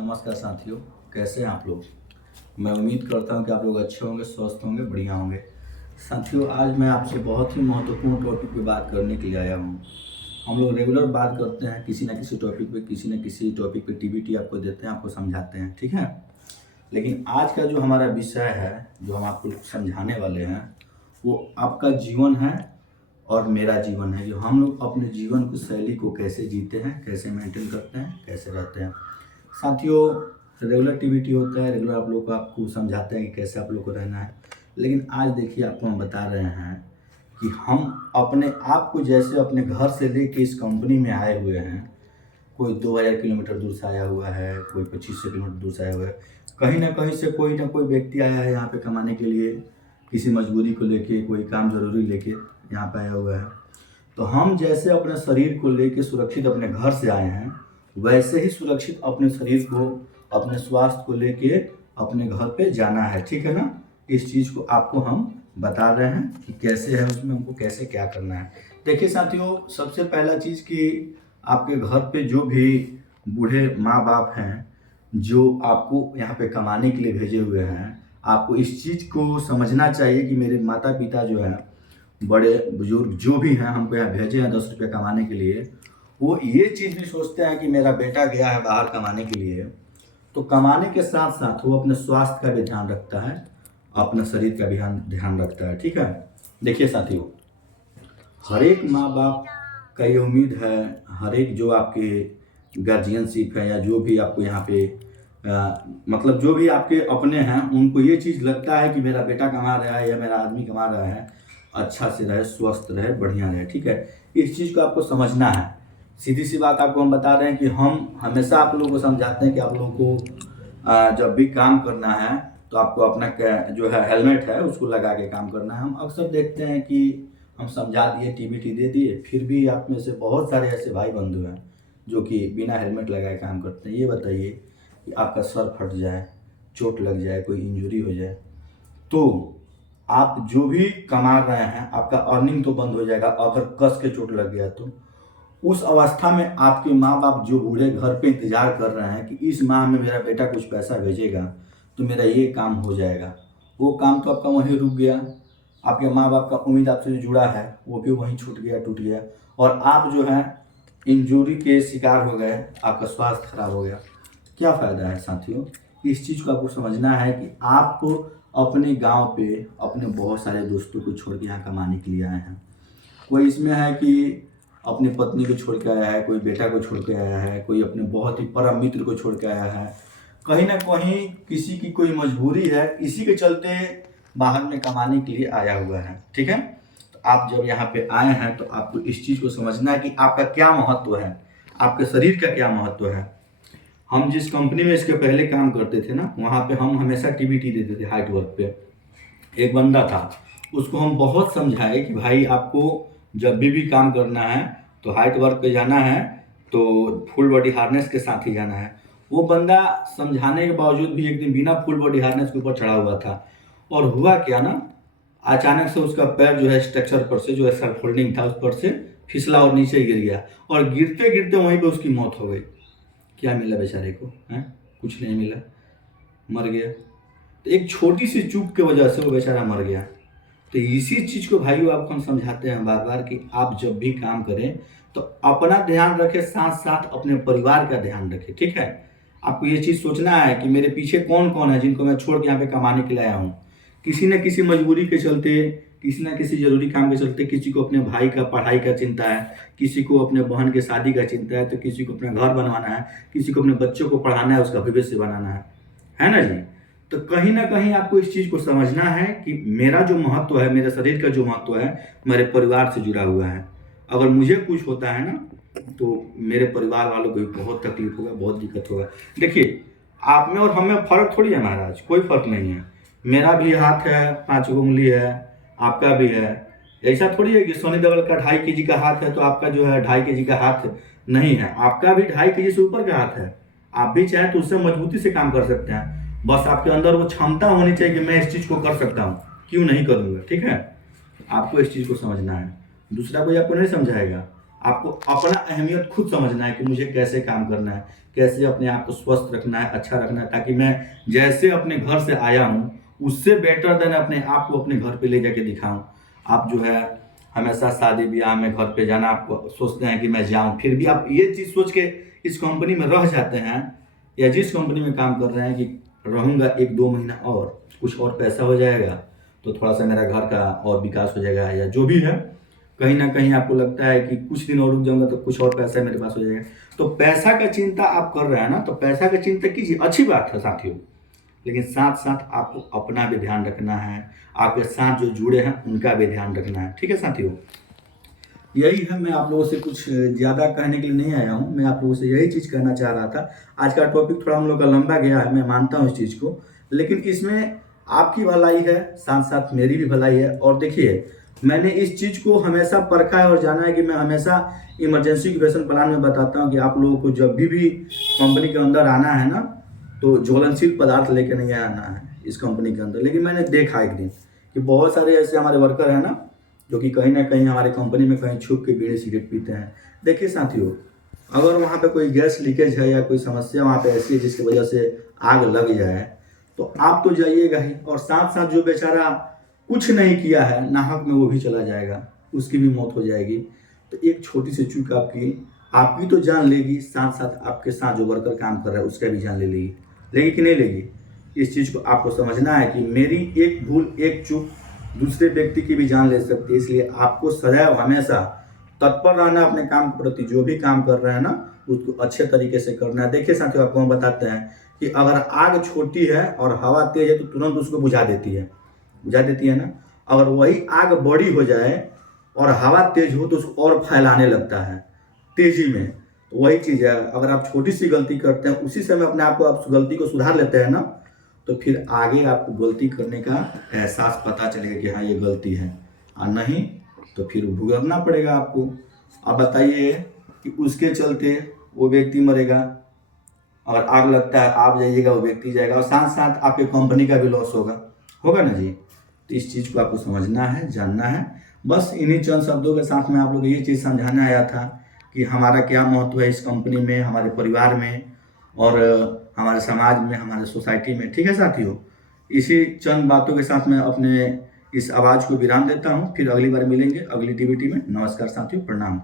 नमस्कार साथियों, कैसे हैं आप लोग। मैं उम्मीद करता हूं कि आप लोग अच्छे होंगे, स्वस्थ होंगे, बढ़िया होंगे। साथियों, आज मैं आपसे बहुत ही महत्वपूर्ण टॉपिक पे बात करने के लिए आया हूं। हम लोग रेगुलर बात करते हैं किसी न किसी टॉपिक पे, किसी न किसी टॉपिक पे टीबीटी आपको देते हैं, आपको समझाते हैं, ठीक है। लेकिन आज का जो हमारा विषय है, जो हम आपको समझाने वाले हैं, वो आपका जीवन है और मेरा जीवन है। जो हम लोग अपने जीवन की शैली को कैसे जीते हैं, कैसे मेंटेन करते हैं, कैसे रहते हैं। साथियों, रेगुलर एक्टिविटी होता है, रेगुलर आप लोग को आपको समझाते हैं कि कैसे आप लोग को रहना है। लेकिन आज देखिए, आपको हम बता रहे हैं कि हम अपने आप को जैसे अपने घर से लेके इस कंपनी में आए हुए हैं। कोई 2000 किलोमीटर दूर से आया हुआ है, कोई 2500 किलोमीटर दूर से आया हुआ है। कहीं ना कहीं से कोई ना कोई व्यक्ति आया है यहाँ पे कमाने के लिए, किसी मजबूरी को लेके, कोई काम जरूरी लेके यहाँ पे आया हुआ है। तो हम जैसे अपने शरीर को लेके सुरक्षित अपने घर से आए हैं, वैसे ही सुरक्षित अपने शरीर को, अपने स्वास्थ्य को लेके अपने घर पे जाना है, ठीक है ना। इस चीज़ को आपको हम बता रहे हैं कि कैसे है, उसमें हमको कैसे क्या करना है। देखिए साथियों, सबसे पहला चीज़ कि आपके घर पे जो भी बूढ़े माँ बाप हैं, जो आपको यहाँ पे कमाने के लिए भेजे हुए हैं, आपको इस चीज़ को समझना चाहिए कि मेरे माता पिता जो हैं, बड़े बुजुर्ग जो भी हैं, हमको यहाँ भेजे हैं 10 रुपये कमाने के लिए। वो ये चीज़ भी सोचते हैं कि मेरा बेटा गया है बाहर कमाने के लिए, तो कमाने के साथ साथ वो अपने स्वास्थ्य का भी ध्यान रखता है, अपने शरीर का भी ध्यान रखता है, ठीक है। देखिए साथियों, हर एक माँ बाप का ये उम्मीद है, हर एक जो आपके गार्जियनशिप है या जो भी आपको यहाँ पे मतलब जो भी आपके अपने हैं, उनको ये चीज़ लगता है कि मेरा बेटा कमा रहा है या मेरा आदमी कमा रहा है, अच्छा से रहे, स्वस्थ रहे, बढ़िया रहे, ठीक है। इस चीज़ को आपको समझना है। सीधी सी बात आपको हम बता रहे हैं कि हम हमेशा आप लोगों को समझाते हैं कि आप लोगों को जब भी काम करना है तो आपको अपना जो है हेलमेट है उसको लगा के काम करना है। हम अक्सर देखते हैं कि हम समझा दिए, टीबीटी दे दिए, फिर भी आप में से बहुत सारे ऐसे भाई बंधु हैं जो कि बिना हेलमेट लगाए काम करते हैं। ये बताइए कि आपका सर फट जाए, चोट लग जाए, कोई इंजरी हो जाए, तो आप जो भी कमा रहे हैं, आपका अर्निंग तो बंद हो जाएगा। अगर कस के चोट लग गया तो उस अवस्था में आपके माँ बाप जो बूढ़े घर पे इंतजार कर रहे हैं कि इस माह में मेरा बेटा कुछ पैसा भेजेगा तो मेरा ये काम हो जाएगा, वो काम तो आपका वहीं रुक गया। आपके माँ बाप का उम्मीद आपसे जो जुड़ा है वो भी वहीं छूट गया, टूट गया, और आप जो है इंजरी के शिकार हो गए, आपका स्वास्थ्य खराब हो गया। क्या फ़ायदा है साथियों। इस चीज़ को आपको समझना है कि आप अपने गांव पे अपने बहुत सारे दोस्तों को छोड़ के यहाँ कमाने के लिए आए हैं। कोई इसमें है कि अपनी पत्नी को छोड़ के आया है, कोई बेटा को छोड़ के आया है, कोई अपने बहुत ही परम मित्र को छोड़ के आया है। कहीं ना कहीं किसी की कोई मजबूरी है, इसी के चलते बाहर में कमाने के लिए आया हुआ है, ठीक है। तो आप जब यहाँ पे आए हैं तो आपको इस चीज़ को समझना है कि आपका क्या महत्व है, आपके शरीर का क्या महत्व है। हम जिस कंपनी में इसके पहले काम करते थे ना, वहाँ पे हम हमेशा टीबीटी देते थे हाइट वर्क पे। एक बंदा था, उसको हम बहुत समझाए कि भाई आपको जब भी काम करना है तो हाइट वर्क पे जाना है, तो फुल बॉडी हार्नेस के साथ ही जाना है। वो बंदा समझाने के बावजूद भी एक दिन बिना फुल बॉडी हार्नेस के ऊपर चढ़ा हुआ था, और हुआ क्या ना, अचानक से उसका पैर जो है स्ट्रक्चर पर से, जो है सर फोल्डिंग था, उस पर से फिसला और नीचे गिर गया, और गिरते गिरते वहीं पे उसकी मौत हो गई। क्या मिला बेचारे को है? कुछ नहीं मिला, मर गया। तो एक छोटी सी चूक की वजह से वो बेचारा मर गया। तो इसी चीज़ को भाइयों आपको हम समझाते हैं बार बार कि आप जब भी काम करें तो अपना ध्यान रखें, साथ साथ अपने परिवार का ध्यान रखें, ठीक है। आपको ये चीज़ सोचना है कि मेरे पीछे कौन कौन है जिनको मैं छोड़ के यहाँ पे कमाने के लिए आया हूँ। किसी न किसी मजबूरी के चलते, किसी न किसी जरूरी काम के चलते, किसी को अपने भाई का पढ़ाई का चिंता है, किसी को अपने बहन के शादी का चिंता है, तो किसी को अपना घर बनवाना है, किसी को अपने बच्चों को पढ़ाना है, उसका भविष्य बनाना है ना जी। तो कहीं ना कहीं आपको इस चीज़ को समझना है कि मेरा जो महत्व है, मेरे शरीर का जो महत्व है, मेरे परिवार से जुड़ा हुआ है। अगर मुझे कुछ होता है ना, तो मेरे परिवार वालों को भी बहुत तकलीफ होगा, बहुत दिक्कत होगा। देखिए, आप में और हम में फ़र्क थोड़ी है महाराज, कोई फ़र्क नहीं है। मेरा भी हाथ है, 5 उंगली है, आपका भी है। ऐसा थोड़ी है कि सोनी देओल का 2.5 केजी का हाथ है तो आपका जो है 2.5 केजी का हाथ नहीं है। आपका भी 2.5 केजी से ऊपर का हाथ है। आप भी चाहें तो उससे मजबूती से काम कर सकते हैं। बस आपके अंदर वो क्षमता होनी चाहिए कि मैं इस चीज़ को कर सकता हूँ, क्यों नहीं करूँगा, ठीक है। आपको इस चीज़ को समझना है, दूसरा कोई आपको नहीं समझाएगा। आपको अपना अहमियत खुद समझना है कि मुझे कैसे काम करना है, कैसे अपने आप को स्वस्थ रखना है, अच्छा रखना है, ताकि मैं जैसे अपने घर से आया हूँ उससे बेटर देन अपने आप को अपने घर पे ले जाके दिखाऊं। आप जो है हमेशा शादी ब्याह में घर पे जाना आपको सोचते हैं कि मैं जाऊं, फिर भी आप ये चीज़ सोच के इस कंपनी में रह जाते हैं, या जिस कंपनी में काम कर रहे हैं कि रहूँगा 1-2 महीना और कुछ और पैसा हो जाएगा तो थोड़ा सा मेरा घर का और विकास हो जाएगा, या जो भी है कहीं ना कहीं आपको लगता है कि कुछ दिन और रुक जाऊंगा तो कुछ और पैसा मेरे पास हो जाएगा। तो पैसा का चिंता आप कर रहे हैं ना, तो पैसा का चिंता कीजिए, अच्छी बात है साथियों, लेकिन साथ साथ आपको अपना भी ध्यान रखना है, आपके साथ जो जुड़े हैं उनका भी ध्यान रखना है। ठीक है साथियों, यही है, मैं आप लोगों से कुछ ज़्यादा कहने के लिए नहीं आया हूँ, मैं आप लोगों से यही चीज़ कहना चाह रहा था। आज का टॉपिक थोड़ा हम लोग का लंबा गया है, मैं मानता हूँ इस चीज़ को, लेकिन इसमें आपकी भलाई है, साथ साथ मेरी भी भलाई है। और देखिए, मैंने इस चीज़ को हमेशा परखा है और जाना है कि मैं हमेशा इमरजेंसी इक्वेशन प्लान में बताता हूँ कि आप लोगों को जब भी कंपनी के अंदर आना है ना, तो ज्वलनशील पदार्थ लेके नहीं आना है इस कंपनी के अंदर। लेकिन मैंने देखा एक दिन कि बहुत सारे ऐसे हमारे वर्कर हैं ना, जो कि कहीं ना कहीं हमारे कंपनी में कहीं छुप के बीड़ी सिगरेट पीते हैं। देखिए साथियों, अगर वहाँ पे कोई गैस लीकेज है या कोई समस्या वहाँ पे ऐसी है जिसकी वजह से आग लग जाए, तो आप तो जाइएगा ही, और साथ साथ जो बेचारा कुछ नहीं किया है नाहक में वो भी चला जाएगा, उसकी भी मौत हो जाएगी। तो एक छोटी सी चूक आपकी आपकी तो जान लेगी, साथ साथ आपके साथ जो वर्कर काम कर रहा है उसका भी जान ले लेगी। लेगी कि नहीं लेगी? इस चीज़ को आपको समझना है कि मेरी एक भूल, एक चूक दूसरे व्यक्ति की भी जान ले सकती है। इसलिए आपको सदैव हमेशा तत्पर रहना अपने काम के प्रति, जो भी काम कर रहे हैं ना उसको अच्छे तरीके से करना है। देखिए साथियों, आपको हम बताते हैं कि अगर आग छोटी है और हवा तेज है तो तुरंत उसको बुझा देती है, बुझा देती है ना। अगर वही आग बड़ी हो जाए और हवा तेज हो तो उसको और फैलाने लगता है तेजी में। तो वही चीज़ है, अगर आप छोटी सी गलती करते हैं उसी समय अपने आप को आप गलती को सुधार लेते हैं ना, तो फिर आगे आपको गलती करने का एहसास पता चलेगा कि हाँ ये गलती है, और नहीं तो फिर भुगतना पड़ेगा आपको। अब बताइए कि उसके चलते वो व्यक्ति मरेगा, और आग लगता है आप जाइएगा वो व्यक्ति जाएगा, और साथ साथ आपके कंपनी का भी लॉस होगा, होगा ना जी। तो इस चीज़ को आपको समझना है, जानना है। बस इन्हीं चंद शब्दों के साथ में आप लोग ये चीज़ समझाने आया था कि हमारा क्या महत्व है इस कंपनी में, हमारे परिवार में, और हमारे समाज में, हमारे सोसाइटी में। ठीक है साथियों, इसी चंद बातों के साथ मैं अपने इस आवाज़ को विराम देता हूँ। फिर अगली बार मिलेंगे अगली टीवीटी में। नमस्कार साथियों, प्रणाम।